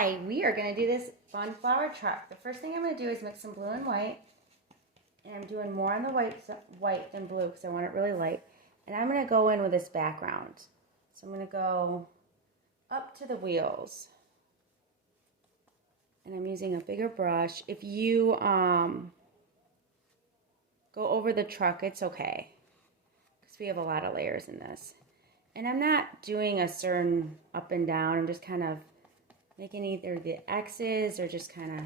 Hi, we are going to do this fun flower truck. The first thing I'm going to do is mix some blue and white. And I'm doing more on the white than blue because I want it really light. And I'm going to go in with this background. So I'm going to go up to the wheels. And I'm using a bigger brush. If you go over the truck, it's okay. Because we have a lot of layers in this. And I'm not doing a certain up and down. I'm just kind of making either the X's or just kind of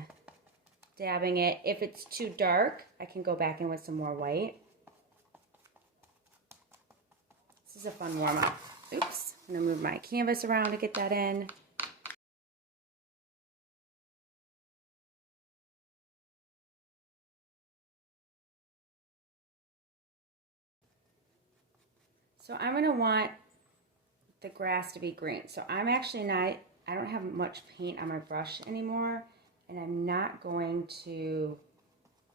dabbing it. If it's too dark, I can go back in with some more white. This is a fun warm-up. Oops, I'm gonna move my canvas around to get that in. So I'm gonna want the grass to be green. So I'm actually not, I don't have much paint on my brush anymore, and I'm not going to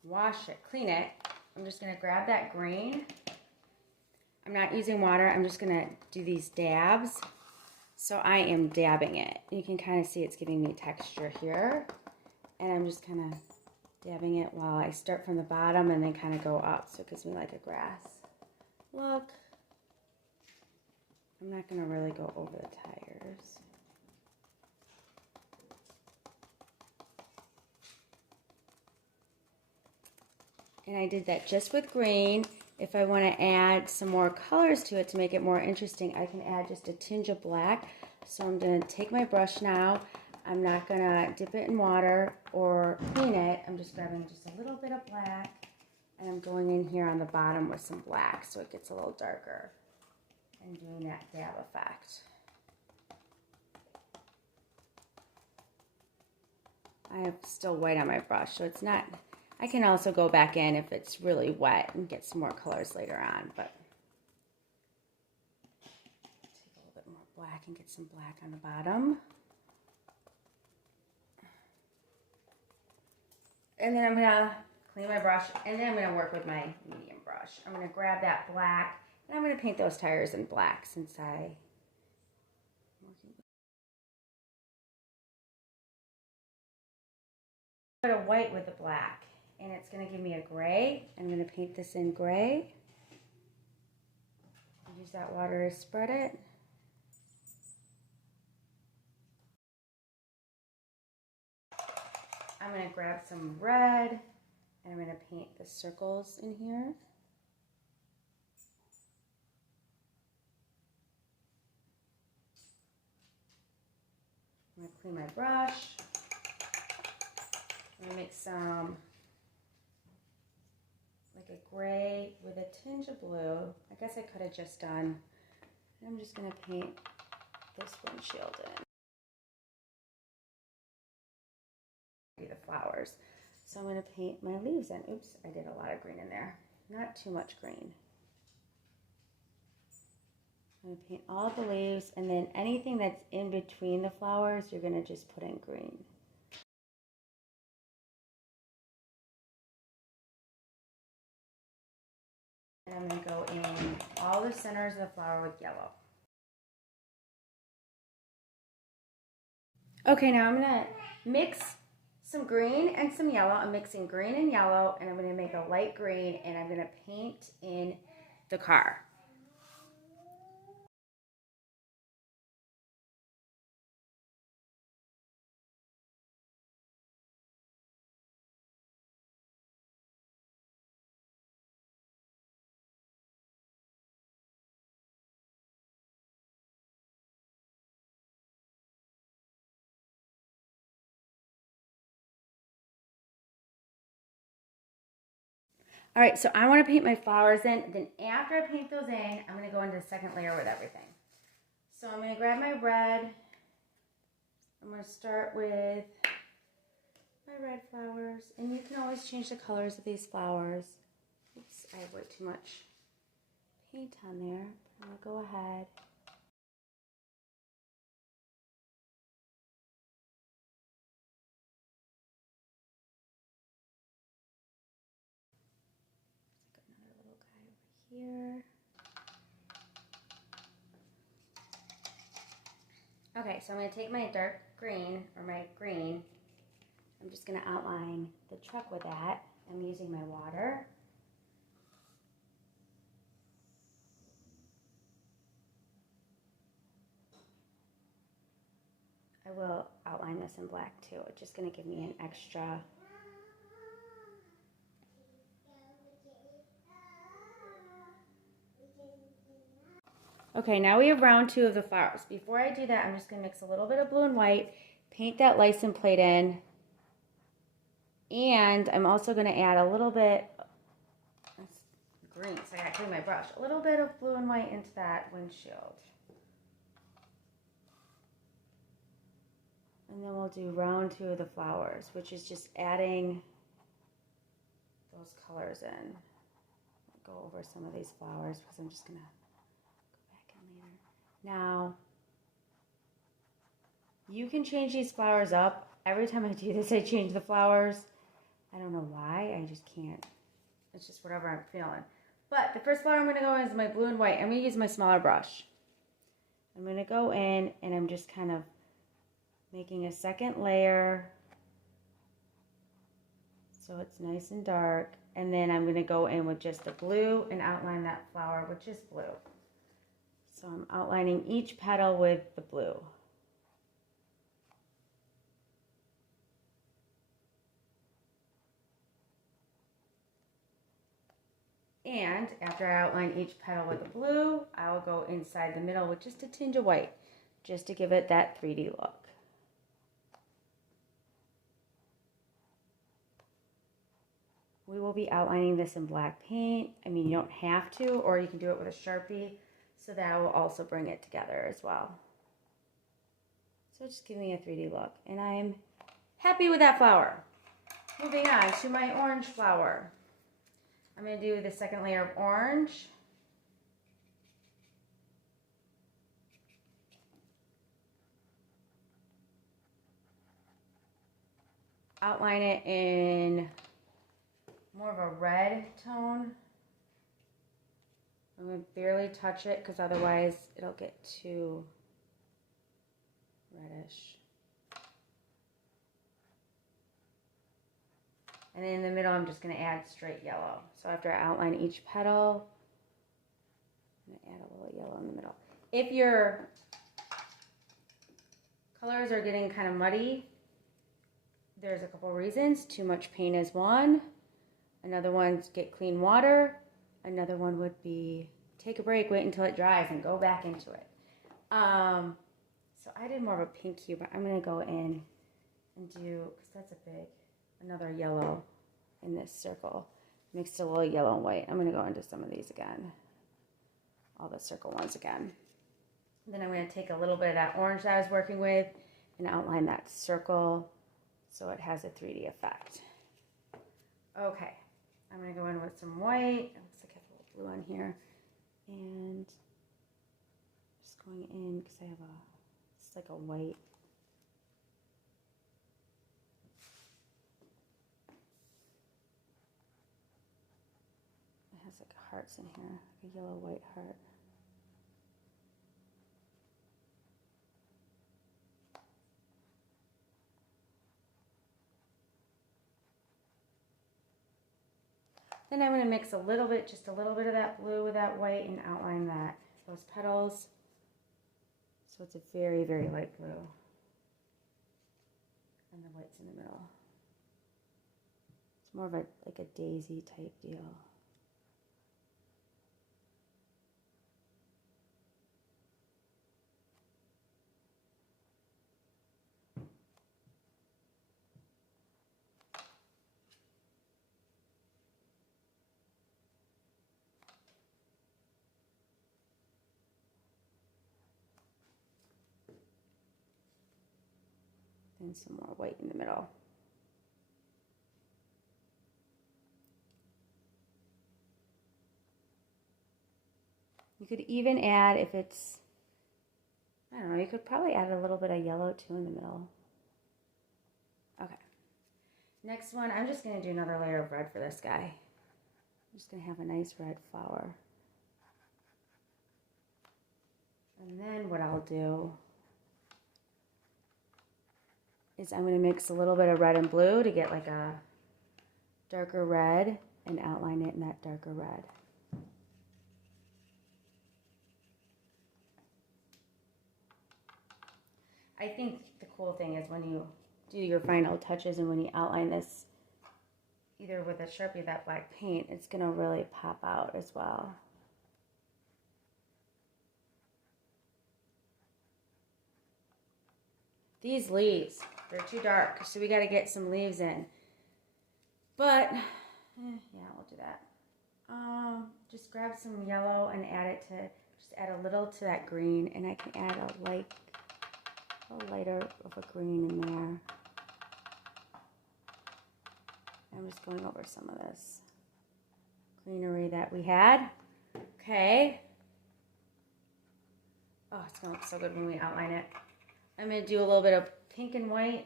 wash it, clean it. I'm just gonna grab that green. I'm not using water, I'm just gonna do these dabs. So I am dabbing it. You can kind of see it's giving me texture here. And I'm just kind of dabbing it while I start from the bottom and then kind of go up. So it gives me like a grass look. I'm not gonna really go over the tires. And I did that just with green. If I want to add some more colors to it to make it more interesting, I can add just a tinge of black. So I'm going to take my brush now. I'm not going to dip it in water or clean it. I'm just grabbing just a little bit of black. And I'm going in here on the bottom with some black so it gets a little darker. And doing that dab effect. I have still white on my brush, so it's not... I can also go back in if it's really wet and get some more colors later on, but take a little bit more black and get some black on the bottom. And then I'm gonna clean my brush, and then I'm gonna work with my medium brush. I'm gonna grab that black, and I'm gonna paint those tires in black since I put a white with the black. And it's going to give me a gray. I'm going to paint this in gray. Use that water to spread it. I'm going to grab some red and I'm going to paint the circles in here. I'm going to clean my brush. I'm going to make some like a gray with a tinge of blue. I guess I could have just done, I'm just going to paint this windshield in. The flowers. So I'm going to paint my leaves in. Oops, I did a lot of green in there. Not too much green. I'm going to paint all the leaves, and then anything that's in between the flowers, you're going to just put in green. And I'm going to go in all the centers of the flower with yellow. Okay, now I'm going to mix some green and some yellow. I'm mixing green and yellow, and I'm going to make a light green, and I'm going to paint in the car. All right, so I want to paint my flowers in. Then after I paint those in, I'm going to go into the second layer with everything. So I'm going to grab my red. I'm going to start with my red flowers. And you can always change the colors of these flowers. Oops, I have way too much paint on there. I'm going to go ahead. Another little guy over here. Okay, so I'm going to take my dark green, or my green. I'm just going to outline the truck with that. I'm using my water. I will outline this in black too. It's just going to give me an extra. Okay, now we have round 2 of the flowers. Before I do that, I'm just going to mix a little bit of blue and white, paint that license plate in, and I'm also going to add a little bit, that's green, so I got to clean my brush, a little bit of blue and white into that windshield. And then we'll do round 2 of the flowers, which is just adding those colors in. I'll go over some of these flowers because I'm just going to go back in later. Now, you can change these flowers up. Every time I do this, I change the flowers. I don't know why. I just can't. It's just whatever I'm feeling. But the first flower I'm going to go in is my blue and white. I'm going to use my smaller brush. I'm going to go in and I'm just kind of making a second layer so it's nice and dark. And then I'm going to go in with just the blue and outline that flower with just blue. So I'm outlining each petal with the blue. And after I outline each petal with the blue, I will go inside the middle with just a tinge of white, just to give it that 3D look. We will be outlining this in black paint. I mean, you don't have to, or you can do it with a Sharpie, so that will also bring it together as well. So just give me a 3D look, and I'm happy with that flower. Moving on to my orange flower. I'm going to do the second layer of orange. Outline it in more of a red tone. I'm going to barely touch it because otherwise it'll get too reddish. And then in the middle, I'm just going to add straight yellow. So after I outline each petal, I'm going to add a little yellow in the middle. If your colors are getting kind of muddy, there's a couple reasons. Too much paint is one. Another one's get clean water. Another one would be take a break, wait until it dries, and go back into it. So I did more of a pink hue, but I'm going to go in and do, because that's a big, another yellow in this circle. Mixed a little yellow and white. I'm going to go into some of these again. All the circle ones again. And then I'm going to take a little bit of that orange that I was working with and outline that circle so it has a 3D effect. Okay. I'm going to go in with some white. It looks like I have a little blue on here. And just going in because I have it's like a white. It has like hearts in here, like a yellow-white heart. Then I'm going to mix a little bit, just a little bit of that blue with that white and outline those petals. So it's a very, very light blue. And the white's in the middle. It's more of like a daisy type deal. And some more white in the middle. You could even add, if it's, I don't know, you could probably add a little bit of yellow too in the middle. Okay. Next one, I'm just going to do another layer of red for this guy. I'm just going to have a nice red flower. And then what I'll do is I'm going to mix a little bit of red and blue to get like a darker red and outline it in that darker red. I think the cool thing is when you do your final touches and when you outline this, either with a Sharpie or that black paint, it's going to really pop out as well. These leaves, they're too dark, so we got to get some leaves in. But, yeah, we'll do that. Just grab some yellow and add it to, just add a little to that green, and I can add a lighter of a green in there. I'm just going over some of this greenery that we had. Okay. Oh, it's going to look so good when we outline it. I'm going to do a little bit of pink and white.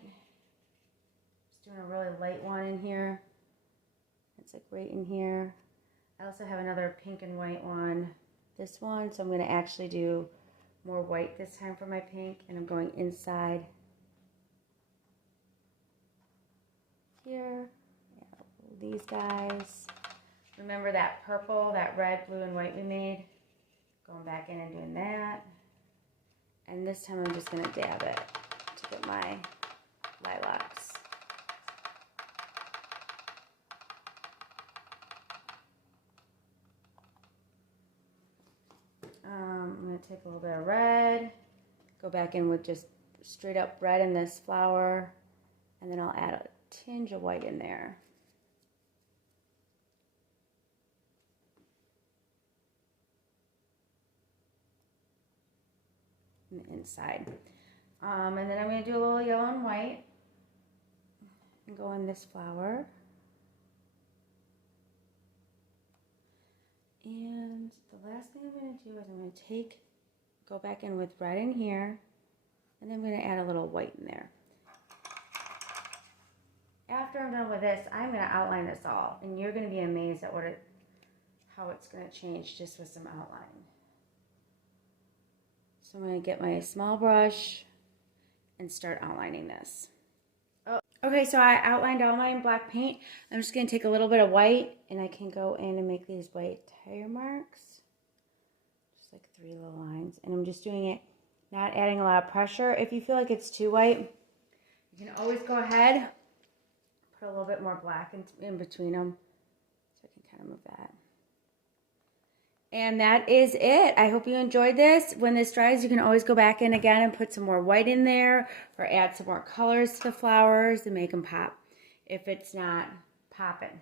Just doing a really light one in here. It's like right in here. I also have another pink and white one. This one, so I'm going to actually do more white this time for my pink, and I'm going inside here. These guys. Remember that purple, that red, blue, and white we made? Going back in and doing that. And this time I'm just going to dab it to get my lilacs. I'm going to take a little bit of red, go back in with just straight up red in this flower, and then I'll add a tinge of white in there. The inside. And then I'm going to do a little yellow and white and go in this flower. And the last thing I'm going to do is I'm going to go back in with red in here, and then I'm going to add a little white in there. After I'm done with this, I'm going to outline this all, and you're going to be amazed at how it's going to change just with some outline. So I'm going to get my small brush and start outlining this. Oh, okay, so I outlined all my black paint. I'm just going to take a little bit of white, and I can go in and make these white tire marks. Just like 3 little lines. And I'm just doing it, not adding a lot of pressure. If you feel like it's too white, you can always go ahead, put a little bit more black in between them. So I can kind of move that. And that is it. I hope you enjoyed this. When this dries, you can always go back in again and put some more white in there or add some more colors to the flowers and make them pop if it's not popping.